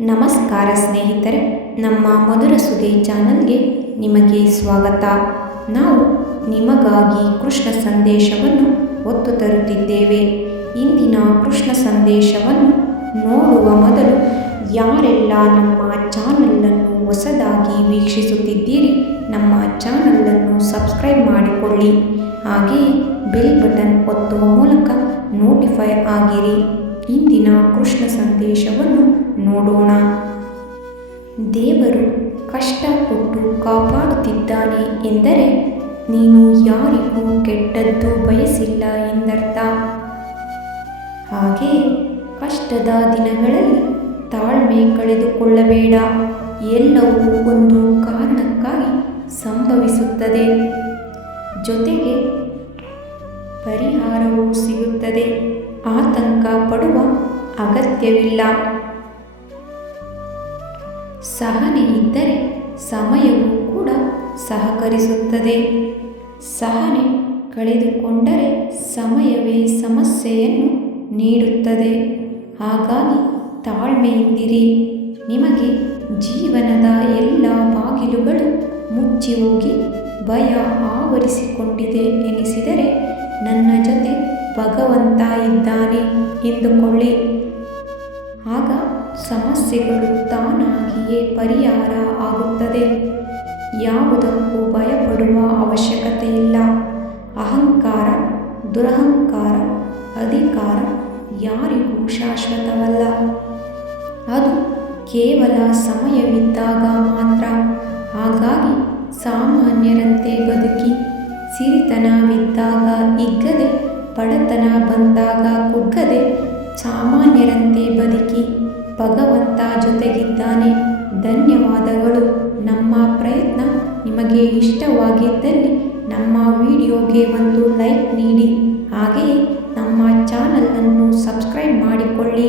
ನಮಸ್ಕಾರ ಸ್ನೇಹಿತರೆ, ನಮ್ಮ ಮಧುರ ಸುದ್ದಿ ಚಾನಲ್ಗೆ ನಿಮಗೆ ಸ್ವಾಗತ. ನಾವು ನಿಮಗಾಗಿ ಕೃಷ್ಣ ಸಂದೇಶವನ್ನು ಹೊತ್ತು ತರುತ್ತಿದ್ದೇವೆ. ಇಂದಿನ ಕೃಷ್ಣ ಸಂದೇಶವನ್ನು ನೋಡುವ ಮೊದಲು ಯಾರೆಲ್ಲ ನಮ್ಮ ಚಾನಲನ್ನು ಹೊಸದಾಗಿ ವೀಕ್ಷಿಸುತ್ತಿದ್ದೀರಿ, ನಮ್ಮ ಚಾನಲನ್ನು ಸಬ್ಸ್ಕ್ರೈಬ್ ಮಾಡಿಕೊಳ್ಳಿ. ಹಾಗೆಯೇ ಬೆಲ್ ಬಟನ್ ಒತ್ತುವ ಮೂಲಕ ನೋಟಿಫೈ ಆಗಿರಿ. ಇಂದಿನ ಕೃಷ್ಣ ಸಂದೇಶವನ್ನು ನೋಡೋಣ. ದೇವರು ಕಷ್ಟಪಟ್ಟು ಕಾಪಾಡುತ್ತಿದ್ದಾನೆ ಎಂದರೆ ನೀನು ಯಾರಿಗೂ ಕೆಟ್ಟದ್ದು ಬಯಸಿಲ್ಲ ಎಂದರ್ಥ. ಹಾಗೆ ಕಷ್ಟದ ದಿನಗಳಲ್ಲಿ ತಾಳ್ಮೆ ಕಳೆದುಕೊಳ್ಳಬೇಡ. ಎಲ್ಲವೂ ಒಂದು ಕಾರಣಕ್ಕಾಗಿ ಸಂಭವಿಸುತ್ತದೆ, ಜೊತೆಗೆ ಪರಿಹಾರವೂ ಸಿಗುತ್ತದೆ. ಆತಂಕ ಪಡುವ ಅಗತ್ಯವಿಲ್ಲ. ಸಹನೆ ಇದ್ದರೆ ಸಮಯವೂ ಕೂಡ ಸಹಕರಿಸುತ್ತದೆ. ಸಹನೆ ಕಳೆದುಕೊಂಡರೆ ಸಮಯವೇ ಸಮಸ್ಯೆಯನ್ನು ನೀಡುತ್ತದೆ. ಹಾಗಾಗಿ ತಾಳ್ಮೆಯಿಂದಿರಿ. ನಿಮಗೆ ಜೀವನದ ಎಲ್ಲ ಬಾಗಿಲುಗಳು ಮುಚ್ಚಿ ಹೋಗಿ ಭಯ ಆವರಿಸಿಕೊಂಡಿದೆ ಎನಿಸಿದರೆ ನನ್ನ ಜೊತೆ ಭಗವಂತ ಇದ್ದಾನೆ ಎಂದುಕೊಳ್ಳಿ. ಆಗ ಸಮಸ್ಯೆಗಳು ತಾನಾಗಿಯೇ ಪರಿಹಾರ ಆಗುತ್ತದೆ. ಯಾವುದಕ್ಕೂ ಭಯಪಡುವ ಅವಶ್ಯಕತೆ ಇಲ್ಲ. ಅಹಂಕಾರ, ದುರಹಂಕಾರ, ಅಧಿಕಾರ ಯಾರಿಗೂ ಶಾಶ್ವತವಲ್ಲ. ಅದು ಕೇವಲ ಸಮಯವಿದ್ದಾಗ ಮಾತ್ರ. ಹಾಗಾಗಿ ಸಾಮಾನ್ಯರಂತೆ ಬದುಕಿ, ಸಿರಿತನವಿದ್ದಾಗ ಹಿಗ್ಗದೆ, ಬಡತನ ಬಂದಾಗ ಕುಗ್ಗದೆ ಸಾಮಾನ್ಯರಂತೆ ಬದುಕಿ. ಭಗವಂತ ಜೊತೆಗಿದ್ದಾನೆ. ಧನ್ಯವಾದಗಳು. ನಮ್ಮ ಪ್ರಯತ್ನ ನಿಮಗೆ ಇಷ್ಟವಾಗಿದ್ದಲ್ಲಿ ನಮ್ಮ ವಿಡಿಯೋಗೆ ಒಂದು ಲೈಕ್ ನೀಡಿ. ಹಾಗೆಯೇ ನಮ್ಮ ಚಾನಲನ್ನು ಸಬ್ಸ್ಕ್ರೈಬ್ ಮಾಡಿಕೊಳ್ಳಿ.